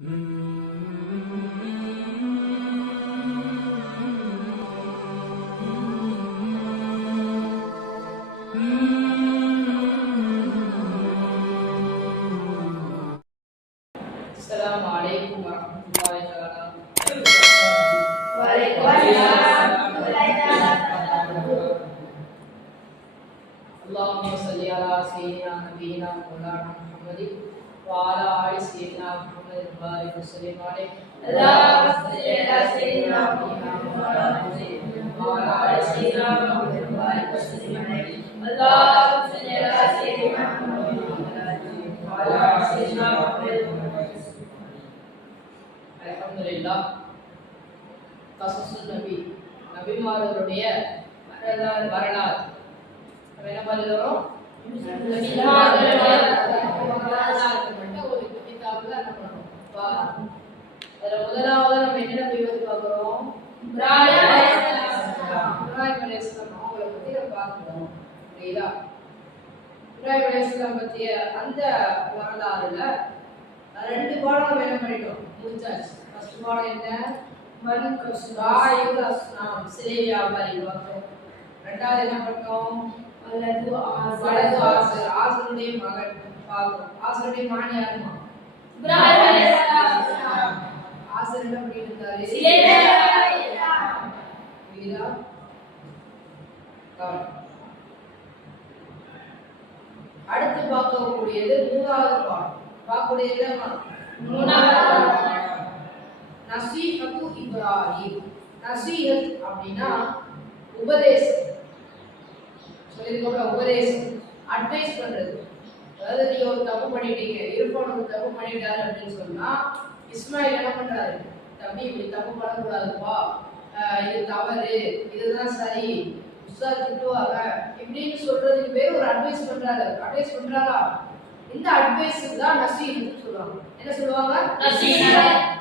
嗯。وبارك وسلم عليه اللهم صل على سيدنا محمد وعلى آل سيدنا محمد وبارك وسلم عليه اللهم صل على سيدنا محمد وعلى آل سيدنا محمد அல்ஹம்துலில்லாஹ் கசசு நபி நபிமார்களுடைய வரலாறு வரலாறு நம்ம என்ன பண்ணுறோம் ஒரு கிதாபுல என்ன அதுல முதலாவது நம்ம என்ன வந்து பார்க்குறோம்? அவங்களை பத்தி நம்ம பார்க்கிறோம். புரியுதா? இப்ராஹிம் பற்றிய அந்த வரலாறுல ரெண்டு பாடம் நம்ம என்ன பண்ணிட்டோம்? ஃபர்ஸ்ட் பாடம் என்ன? மன் கஸ்ராயுல் சிலை வியாபாரி பார்த்தோம் ரெண்டாவது என்ன பண்ணோம் வலது வலது ஆசை. ஆசர் ஆசருடைய மகன் பார்த்தோம் ஆசருடைய மகன் யாருமா. ஆசர் என்ன பண்ணிட்டு இருந்தாரு சிலை அடுத்து பார்க்கக்கூடியது மூணாவது பாடம். பார்க்கக்கூடியது என்ன? மூணாவது நசீஹத்து இப்ராஹிம். நசீஹத் அப்படின்னா உபதேசம். சொல்லியிருக்கோம்ல உபதேசம். அட்வைஸ் பண்றது. அதாவது நீங்க ஒரு தப்பு பண்ணிட்டீங்க இருப்பான் ஒரு தப்பு பண்ணிட்டாரு அப்படின்னு சொன்னா இஸ்மாயில் என்ன பண்றாரு? தம்பி இப்படி தப்பு பண்ணக்கூடாதுப்பா. இது தவறு இதுதான் சரி. உஸ்தா திட்டுவாங்க இப்படின்னு சொல்றதுக்கு பேர் ஒரு அட்வைஸ் பண்றாரு. அட்வைஸ் பண்றாரா? இந்த அட்வைஸ் தான் நசீஹத் சொல்லுவாங்க. என்ன சொல்லுவாங்க.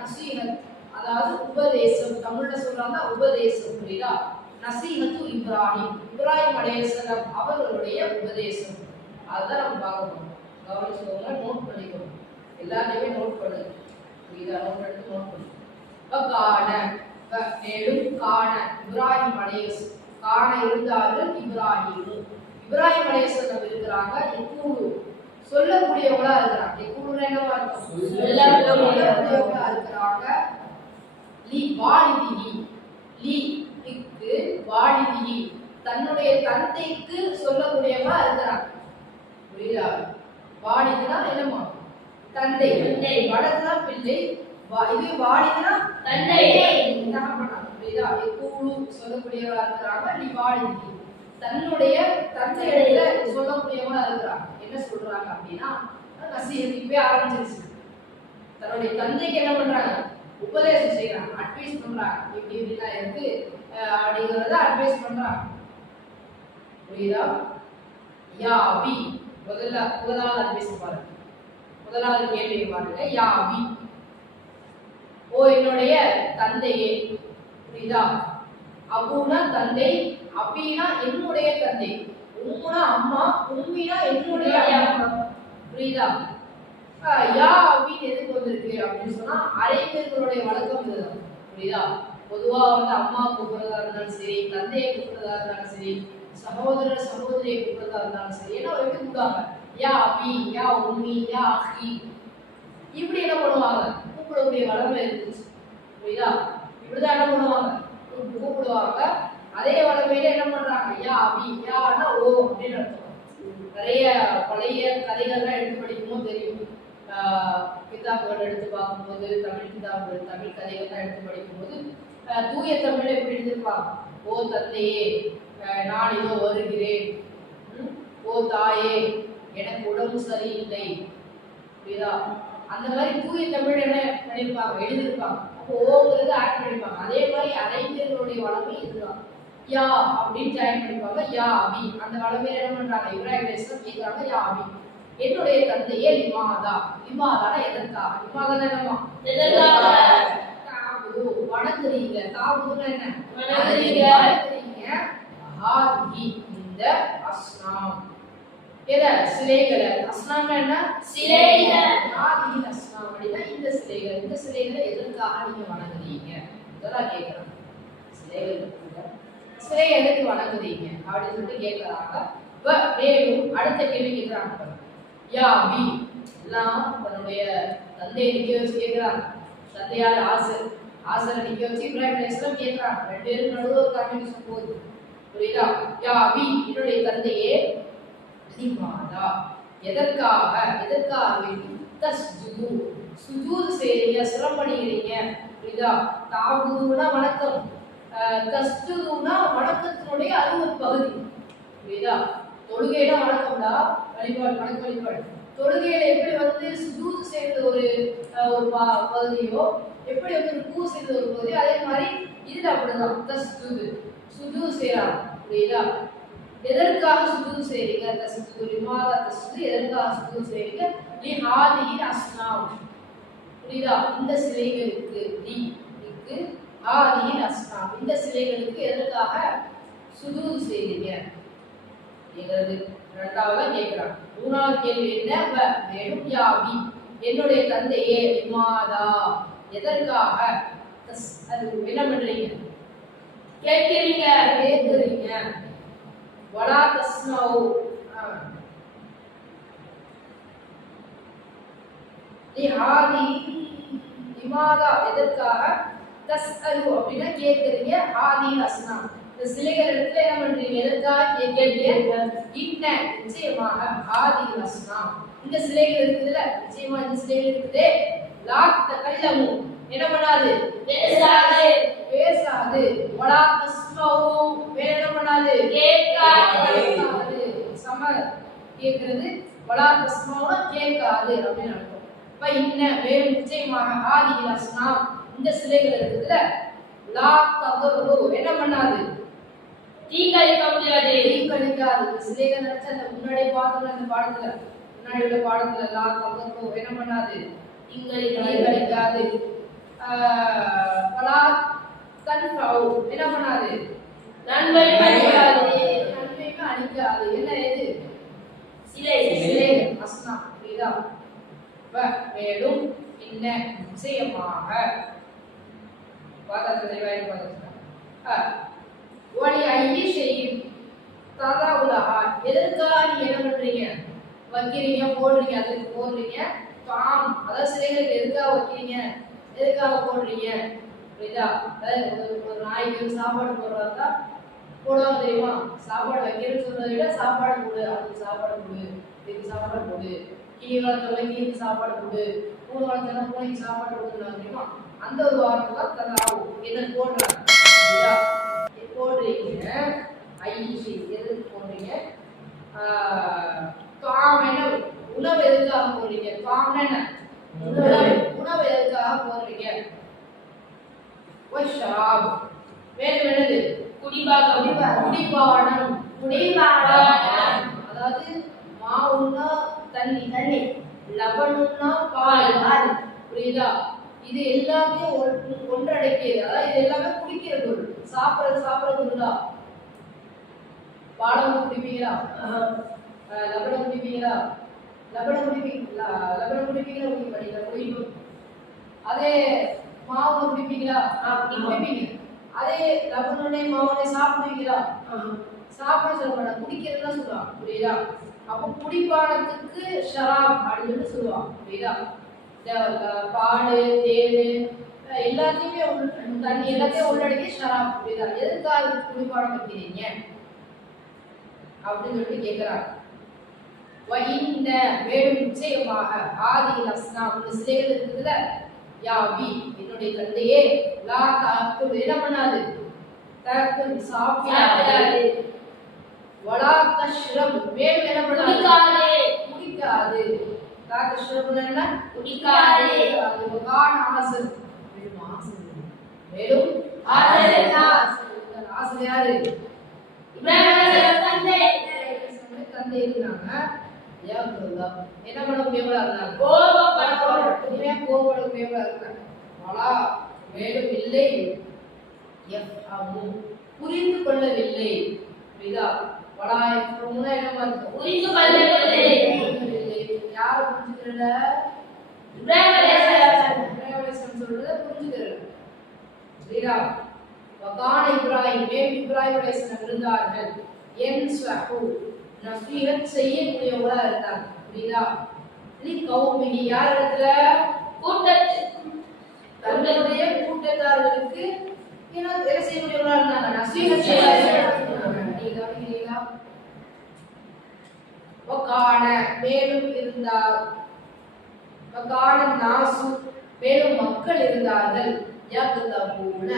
நசீஹத் அதாவது உபதேசம். தமிழ்ல சொல்றாங்க உபதேசம் புரியுதா? நசீஹத்து இப்ராஹிம். இப்ராஹிம் அலைஹிஸ்ஸலாம் அவர்களுடைய உபதேசம். அதுதான் நம்ம பார்க்க போறோம். கவனிச்சுக்கோங்க நோட் பண்ணிக்கோங்க. எல்லாத்தையுமே நோட் பண்ணுங்க. புரியுதா? நோட் எடுத்து நோட் பண்ணுங்க. இப்ப காண மேலும் காண இப்ராஹிம் அலைஹிஸ் காண இருந்தார்கள் இப்ராஹிம். இப்ராஹிம் அலைஹிஸ்ஸலாம் இருக்கிறாங்க இக்கூடு சொல்லக்கூடியவங்களா இருக்கிறாங்க. இக்கூடுனா என்ன அர்த்தம் சொல்லக்கூடியவங்களா இருக்கிறாங்க. லி வாலிதிஹி. லி இக்கு வாலிதிஹி. தன்னுடைய தந்தைக்கு சொல்லக்கூடியவங்களா இருக்கிறாங்க. புரியுதா? வாலிதுனா என்னமா தந்தை. தந்தை. வடதுனா பிள்ளை. இது வாலிதுனா தந்தை. புரியுதா? கூழு சொல்லக்கூடியவங்களா இருக்கிறாங்க லி வாலிதிஹி தன்னுடைய தந்தையிடத்துல சொல்லக்கூடியவங்களா இருக்கிறாங்க. என்ன சொல்றாங்க அப்படின்னா நசீகத் இப்பவே ஆரம்பிச்சிருச்சு. தன்னுடைய தந்தைக்கு என்ன பண்றாங்க? உபதேசம் செய்யறாங்க. அட்வைஸ் பண்றாங்க. இப்படி இப்படிலாம் இருக்கு அப்படிங்கறத அட்வைஸ் பண்றாங்க. புரியுதா? யா அபி. முதல்ல முதலாவது அட்வைஸ் பாருங்க. முதலாவது கேள்வி பாருங்க. யா அபி ஓ என்னுடைய தந்தையே. புரியுதா? அபுனா தந்தை அபினா என்னுடைய தந்தை. உம்முனா அம்மா உம்மினா என்னுடைய புரியுதா? யா அப்படின்னு எதுக்கு வந்திருக்கு அப்படின்னு சொன்னா அரைஞர்களுடைய வழக்கம் இதுதான். புரியுதா? பொதுவா வந்து அம்மா கூப்பிடுறதா இருந்தாலும் சரி தந்தையை கூப்பிடுறதா இருந்தாலும் சரி சகோதரர் சகோதரியை கூப்பிடுறதா இருந்தாலும் சரி என்ன எப்படி கூப்பிடுவாங்க யா அபி யா உம்மி யா அஹி இப்படி என்ன பண்ணுவாங்க? கூப்பிடக்கூடிய வளமை இருந்துச்சு புரியுதா? இப்படிதான் என்ன பண்ணுவாங்க? கூப்பிடுவாங்க. அதே வளமையில என்ன பண்றாங்க? யா அபி யானா ஓ அப்படின்னு அர்த்தம். நிறைய பழைய கதைகள்லாம் எடுத்து படிக்கும்போது தெரியும். ஆஹ் கிதாபுகள் எடுத்து பார்க்கும்போது தமிழ் கிதாபுகள் தமிழ் கதைகள்லாம் எடுத்து படிக்கும்போது ஆஹ் தூய தமிழ் எப்படி எடுத்திருப்பாங்க ஓ தந்தையே. நான் இதோ வருகிறேன்? ஓ தாயே எனக்கு உடம்பு சரியில்லை. புரியுதா அந்த மாதிரி தூய தமிழ் என்ன பண்ணியிருப்பாங்க எழுதியிருப்பாங்க. அப்போ ஓங்கிறது ஆட் பண்ணியிருப்பாங்க அதே மாதிரி அரைஞர்களுடைய வளமை இதுதான். யா அப்படின்னு ஜாயின் பண்ணிப்பாங்க. யா அபி. அந்த வளமையில என்ன பண்றாங்க? இப்ராஹிம் அலைஹிஸ்ஸலாம் கேக்குறாங்க யா அபி. என்னுடைய தந்தையே லிமாதா. லிமாதானா எதற்கா? லிமாதானா என்னமா வணங்குறீங்க. தாபுதுன்னா என்ன? வணங்குறீங்க. ஹாதிஹி இந்த அஸ்னாம் எத? சிலைகளை. அஸ்னாம்னா என்ன? சிலைகள். ஹாதிஹி அஸ்னாம் அப்படின்னா இந்த சிலைகள். இந்த சிலைகளை எதற்காக நீங்க வணங்குறீங்க? இதெல்லாம் கேட்கறாங்க சிலைகள் சிலையை எதுக்கு வணங்குறீங்க? அப்படின்னு சொல்லிட்டு கேட்கறாங்க மேலும் அடுத்த கேள்வி கேட்கறாங்க. யா பி. எல்லாம் தன்னுடைய தந்தையை நிக்க வச்சு கேட்கறாங்க தந்தையார் ஆசர் ஆசரை நிக்க வச்சு இப்ராஹிம் அலைஹிஸ்ஸலாம் கேட்கறாங்க ரெண்டு பேரும் நடுவில் ஒரு காம்பினேஷன் போகுது புரியுதா? யா அபி என்னுடைய தந்தையே லிமாதா எதற்காக? எதற்காக வேண்டி? தஸ்ஜுது. சுஜூத் செய்றீங்க சிரமப்படுகிறீங்க புரியுதா? தாகுதுனா வணக்கம். அஹ், தஸ்ஜுதுனா வணக்கத்தினுடைய அறுபது பகுதி. புரியுதா? தொழுகையில வணக்கம்டா. வழிபாடு வணக்க வழிபாடு. தொழுகையில எப்படி வந்து சுஜூத் செய்யறது ஒரு ஒரு ப- பகுதியோ எப்படி வந்து பூ செய்யறது ஒரு பகுதியோ அதே மாதிரி இதுல அப்படிதான். தஸ்ஜுது. சுஜூத் செய்யறாங்க புரியுதா? எதற்காக சுஜூத் செய்றீங்க? தஸ்ஜுது லிமாதா தஸ்ஜுது எதற்காக சுஜூத் செய்றீங்க? நீ ஹாதிஹி அஸ்னாம் புரியுதா? இந்த சிலைகளுக்கு நீ இருக்கு ஹாதிஹி அஸ்னாம் இந்த சிலைகளுக்கு எதற்காக சுஜூத் செய்றீங்க? எங்கிறது இரண்டாவதா கேட்கிறான் மூணாவது கேள்வி என்ன? வ மேலும் யாவி. என்னுடைய தந்தையே லிமாதா எதற்காக? தஸ் அது என்ன பண்றீங்க கேட்கிறீங்க கேட்குறீங்க. வடா தஸ்மௌ லிஹாதி லிமாதா எதற்காக? தஸ்அலு அப்படின்னா கேட்குறீங்க ஆதி ஹஸ்னா. இந்த சிலைகள் இடத்துல என்ன பண்றீங்க? எதற்காக கே- கேட்கிறீங்க? இன்ன நிச்சயமாக ஆதி ஹஸ்னா. இந்த சிலைகள் இருக்குதுல நிச்சயமா இந்த சிலைகள் இருக்குதே. லாக் தகல்லமு என்ன பண்ணாது? பேசாது. பேசாது. வலா தஸ்மௌ வேற என்ன பண்ணாது? கேட்காது. சம கேட்கிறது வலா தஸ்மாவுனா கேட்காது. அப்படின்னு அர்த்தம். இப்ப இன்ன வேறு நிச்சயமாக ஆதி அஸ்னாம் இந்த சிலைகள் இருக்குதுல லா தவறு என்ன பண்ணாது? தீக்களிக்க முடியாது. தீ கழிக்காது. இந்த சிலைகள் நினைச்சு அந்த முன்னாடி பார்த்தோம்ல அந்த பாடத்துல. முன்னாடி உள்ள பாடத்துல லா தவறு என்ன பண்ணாது? தீக்களிக்க வலா தன்ஃபவு என்ன பண்ணாது நன்மை அளிக்காது நன்மையுமே அளிக்காது என்ன இது? சிலை. சிலை. அஸ்னா. புரியுதா? மேலும் இன்ன நிச்சயமாக. தெளிவாக பார்த்தா ஒளி ஐய செய்யும். ததா உலகா. எதற்காக நீ என்ன பண்றீங்க? வைக்கிறீங்க போடுறீங்க அதுக்கு போடுறீங்க? காம் அதாவது சிலைகளுக்கு எதுக்காக வைக்கிறீங்க? எதுக்காக போடுறீங்க? புரியுதா? அதாவது ஒரு- ஒரு நாய்க்கு சாப்பாடு போடுறாங்க போடுவாங்க தெரியுமா? சாப்பாடு வைக்கிறேன்னு சொல்றதை விட சாப்பாடு போடு அதுக்கு சாப்பாடு போடு இதுக்கு சாப்பாடு போடு. கிளி வளர்த்தவங்க கிளிக்கு சாப்பாடு போடு. பூனை வளர்த்தவங்க பூனைக்கு சாப்பாடு போடுறாங்க தெரியுமா? அந்த ஒரு வார்த்தை தான் ததாவும் என்ன போடுறாங்க? போடுறீங்க ஐ எதுக்கு போடுறீங்க? ஆஹ், என்ன உணவு எதுக்காக போடுறீங்க? காம்னா. என்ன உணவு. உணவு எதுக்காக போடுறீங்க வஷாப் வேறு என்னது? குடிபாகம். குடிபானம். குடிபானம். அதாவது மாவுன்னா தண்ணி. தண்ணி. லபனுன்னா பால். பால். புரியுதா? இது எல்லாத்தையும் ஒன்- ஒன்றடக்கியது. அதாவது இது எல்லாமே குடிக்கிற பொருள். சாப்பிடுறது சாப்பிடுற பொருளா பாலம் குடிப்பீங்களா? அஹ், லபனம் குடிப்பீங்களா? லபனம் குடிப்பீங்களா? லபனம் குடிப்பீங்களா? குடிக்க மாட்டீங்களா குடிக்கும் அதே மாவு குடிப்பீங்களா? குடிப்பீங்க. அதே லபனுடைய மாவுடைய சாப்பிடுவீங்களா? சாப்பிட சொல்ல மாட்டாங்க. குடிக்கிறதுலாம் சொல்லுவாங்க. புரியுதா? அப்போ குடிப்பானத்துக்கு ஷராப் அப்படின்னு சொல்லி சொல்லுவாங்க. புரியுதா? இந்த பால் அஹ், எல்லாத்தையுமே தண்ணி எல்லாத்தையும் உள்ளடக்கி ஷராப். புரியுதா? எதுக்காக குடிப்பானம் வைக்கிறீங்க அப்படின்னு சொல்லிட்டு கேட்கிறாங்க வயின்ன வேணும் நிச்சயமாக. ஆதியில் அஸ்னா சிலைகள் இருக்குதுல யாபி என்னுடைய தந்தையே லா தாக்குல் என்ன பண்ணாது தாக்குல் சாப்பிடாது. வலா தஷ்ரம் மேலும் என்ன பண்ணாது குடிக்காதே. குடிக்காது தஷ்ரம்னா என்ன? குடிக்காதே. குடிக்காது வகான ஆசர். மேலும் ஆசர் மேலும். ஆசர். ஆசர். யாரு? இப்ராஹிம் தந்தை. தந்தை இருந்தாங்க. ஏன் அப்துல்லா? என்ன பண்ணக்கூடியவங்களா இருந்தாங்க கோபப்படக்கூடாது ஏன் கோபப்படக்கூடியவங்களா இருந்தாங்க வலா மேலும் இல்லை. புரிந்து கொள்ளவில்லை. புரியுதா? வலா யஃப்ஹமுனா என்ன அர்த்தம்? புரிந்து கொள்ளவில்லை. யாரை புரிஞ்சுக்கிறல இப்ராஹிம் அலைஹிஸ்ஸலாம் புரியுதா? வகான இப்ராஹிம் மேல் இப்ராஹிம் அலைஹிஸ்ஸலாம் இருந்தார்கள். என் ஸ்வஹு. நஃபியத் செய்யக்கூடியவங்களா இருந்தாங்க புரியுதா? லி கௌமிஹி யார் இடத்துல? கூட்டத்தில் தன்னுடைய கூட்டத்தார்களுக்கு என்ன என்ன செய்யக்கூடியவங்களா இருந்தாங்க. நஃபியத் செய்ய நீங்க கவனிக்கிறீங்களா? வகான மேலும் இருந்தார் வகான நாசு மேலும் மக்கள் இருந்தார்கள். யக்தபூன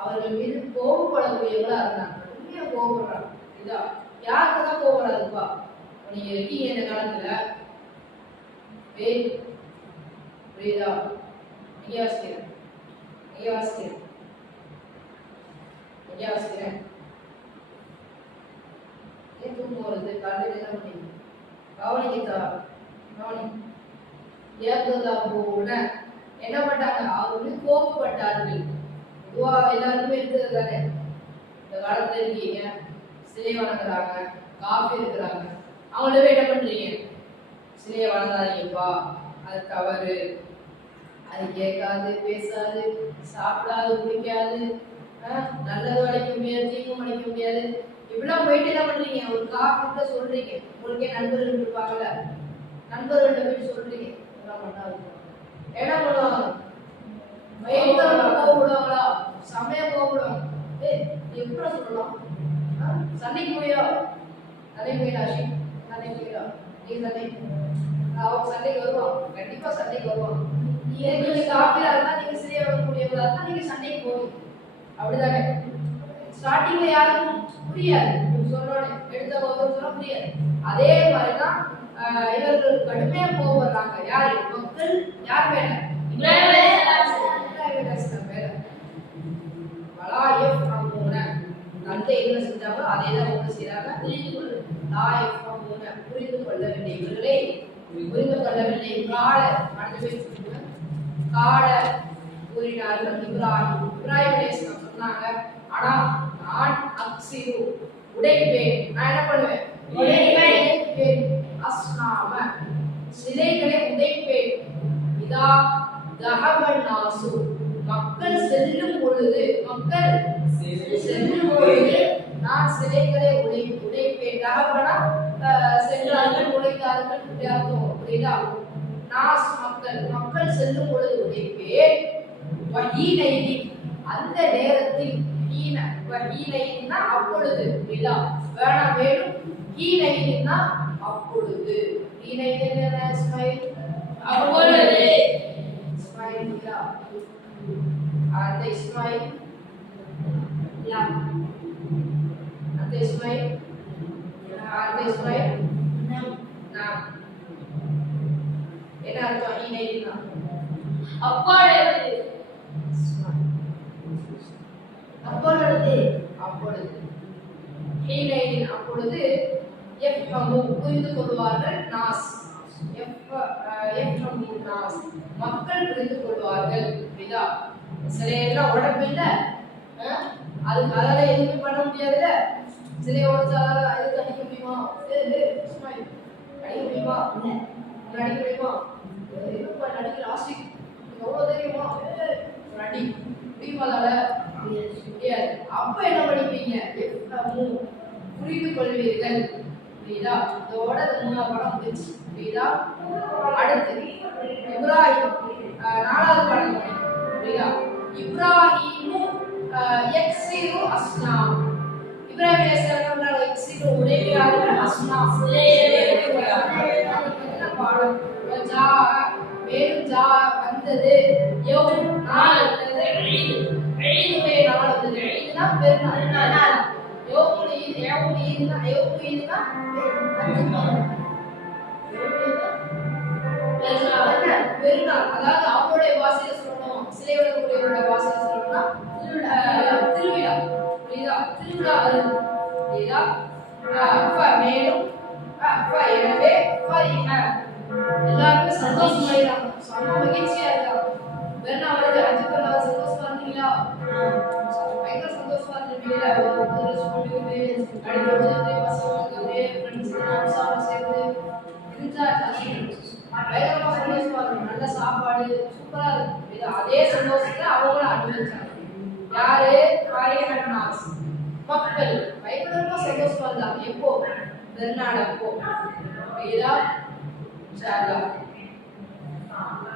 அவர்கள் மீது கோபப்படக்கூடியவங்களா இருந்தாங்க. உண்மையா கோபப்படுறாங்க. இதா யாருக்கு தான் கோபம் வராதுப்பா நீங்க இருக்கீங்க இந்த காலத்துல புரியுதா? நீங்க வாசிக்கிறேன் நீங்க வாசிக்கிறேன் நீங்க வாசிக்கிறேன் ஏன் தூக்கம் வருது காலையில் என்ன பண்ணீங்க? கவனிக்கத்தா கவனி ஏற்பதா போன என்ன பண்ணாங்க? அவங்க கோபப்பட்டார்கள் பொதுவா எல்லாருமே இருக்கிறது தானே? இந்த காலத்துல இருக்கீங்க. சிலையை வணங்குறாங்க காஃபி இருக்கிறாங்க அவங்கள போய் என்ன பண்றீங்க சிலையை வணங்காதீங்கப்பா. அது தவறு. அது கேட்காது பேசாது சாப்பிடாது குடிக்காது. நல்லது அடைக்க முடியாது தீங்கும் அடைக்க முடியாது. இப்படிலாம் போயிட்டு என்ன பண்றீங்க? ஒரு காஃபி கூட சொல்றீங்க. உங்களுக்கே நண்பர்கள் இருப்பாங்கல்ல. நண்பர்கள்ட்ட போய் சொல்றீங்க. இதெல்லாம் பண்ணாது என்ன பண்ணுவாங்க பயங்கரமா கோவப்படுவாங்களா? செம்மையா கோவப்படுவாங்க. ஏய் எப்படி சொல்லலாம் சண்டைக்கு போயா சண்டைக்கு போயிடா அஷிக் சண்டைக்கு போயிடா நீ சண்டைக்கு அவங்க சண்டைக்கு வருவான். கண்டிப்பா சண்டைக்கு வருவான். நீங்க காப்பியா இருந்தா நீங்க சரியா வரக்கூடியவங்களா இருந்தா நீங்க சண்டைக்கு போவீங்க. அப்படிதானே? ஸ்டார்டிங்ல யாருக்கும் புரியாது. சொன்னோட எடுத்த சொன்னா புரியாது. அதே மாதிரிதான் இவர்கள் கடுமையா கோவப்படுறாங்க யாரு? மக்கள் யார் மேல? இப்ராஹிம் மேல. தந்தை என்ன செஞ்சாங்களோ அதே தான் அவங்க செய்றாங்க. புரிந்து கொள்ள யஃப்ஹமூன புரிந்து கொள்ளவில்லை. இவர்களே புரிந்து கொள்ளவில்லை. கால அடுத்த கால கூறினார்கள் இப்ராஹிம். இப்ராஹிம் சொன்னாங்க ஆனா நான் அக்ஸிரு உடைப்பேன். நான் என்ன பண்ணுவேன்? உடைப்பேன். அஸ்னாம சிலைகளை உடைப்பேன். இதா தஹபன் நாசு மக்கள் செல்லும் பொழுது மக்கள் செல்லும் பொழுது நான் சிலைகளை உடை உடைப்பேன். தகப்பனா சென்றார்கள் உடைத்தார்கள் இப்படி அர்த்தம் புரியுதா நாஸ் மக்கள் மக்கள் செல்லும் பொழுது உடைப்பேன். வஹீனைதி அந்த நேரத்தில் ஹீன வஹீனைனா அப்பொழுது புரியுதா வேணாம் மேலும் ஹீனைனா அப்பொழுது. ஹீனைதி என்ன அப்பொழுது இஸ்மாயில் இல்லா அந்த இஸ்மாயில் லா அந்த இஸ்மாயில் அந்த இஸ்மாயில் நம் நாம் என்ன அர்த்தம் ஹீனைதினா அப்பொழுது அப்பொழுது அப்பொழுது ஹீனைதின் அப்பொழுது எஃப்ஹமு புரிந்து கொள்வார்கள் நாஸ் எஃப் எஃப்ஹமு நாஸ் மக்கள் புரிந்து கொள்வார்கள் இதா சிலையெல்லாம் உடம்பு உடம்பில்ல அதுக்கு அதால எதுவுமே பண்ண முடியாதுல்ல? சிலையை உடச்சால எதுக்கு அடிக்க முடியுமா? அடிக்க முடியுமா? அடிக்க முடியுமா? ஏய், என்னப்பா நடிக்கிற ஆசிக் எவ்வளவு தெரியுமா? ஏய், அடி. முடியுமா அதால? முடியாது. அப்ப என்ன படிப்பீங்க எஃப்ஹமு புரிந்து கொள்வீர்கள். புரியுதா? இதோட இந்த மூணாவது படம் முடிச்சு புரியுதா? அடுத்து. இப்ராஹிம் நாலாவது படம் புரியுதா? இப்ராஹிமு எக்ஸிரு யக்ஸிரு அஸ்னாம் இப்ராஹிம் அலைஹிஸ்ஸலாம் எக்ஸிரு பண்றாங்க யக்ஸிரு அஸ்னாம் சிலையை என்ன பாடம் ஜா மேலும் ஜா வந்தது யௌம் நாள் வந்தது ஈத் ஈதுடைய நாள் வந்தது ஈதுனா பெருநாள் யோகுல் ஈத் யோகுல் ஈத்னா யோகுல் ஈத்னா அஞ்சு நாள் பெருநாள் அதாவது அவங்களுடைய பாஷையில சிலை வளர்க்கக்கூடியவருடைய பாஷையில சொல்லணும்னா அஹ், திருவிழா புரியுதா திருவிழா வருது புரியுதா அஹ், அப்ப மேலும் அஹ், அப்ப எனவே ஃபரிஹ. எல்லாருமே சந்தோஷமாயிடாங்க செம்ம மகிழ்ச்சியா இருக்காங்க பெருநாள் வருது அஞ்சு பெருநாள் சந்தோஷமா இருந்தீங்களா பயங்கர சந்தோஷமா இருந்தீங்களா ஒரு புது ட்ரெஸ் போட்டுக்கிட்டு அடிக்கடி போய் பசங்க அப்படியே ஃப்ரெண்ட்ஸ் சாப்பிட சேர்ந்து இருந்தா பயங்கரமா சந்தோஷமா இருக்கும் நல்ல சாப்பாடு சூப்பரா இருக்கு இது அதே சந்தோஷத்தை அவங்களும் அனுபவிச்சாங்க யாரு? காரியகன் நாஸ் மக்கள். பைபிள் ரொம்ப சந்தோஷமா இருந்தாங்க. எப்போ? பெருநாள் இதா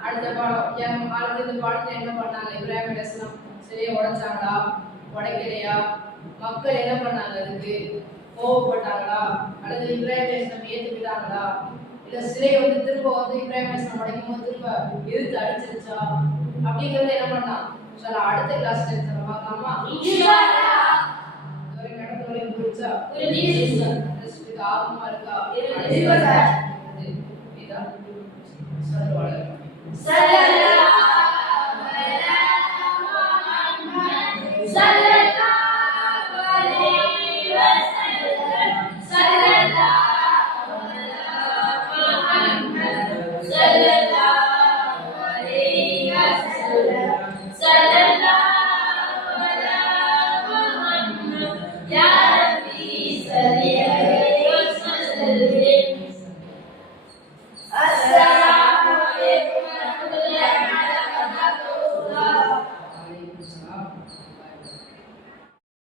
அடுத்த பாடம். என் அடுத்த இந்த பாடத்துல என்ன பண்ணாங்க? இப்ராஹிம் அலைஹிஸ்ஸலாம் சரியா உடைச்சாங்களா? உடைக்கலையா? மக்கள் என்ன பண்ணாங்க அதுக்கு? கோவப்பட்டாங்களா? அல்லது இப்ராஹிம் அலைஹிஸ்ஸலாம் ஏத்துக்கிட்டாங்களா? இல்ல சிலை வந்து திரும்ப வந்து இப்ராஹிம் அலைஹிஸ்ஸலாம் உடைக்கும் போது திரும்ப எதிர்த்து அடிச்சிருச்சா? அப்படிங்கறத என்ன பண்ணா சார் அடுத்த கிளாஸ்ல இருக்கிற பார்க்கலாமா ஒரு கடந்த வரைக்கும் புரிச்சா. இதுக்கு ஆர்வமா இருக்கா? சார்.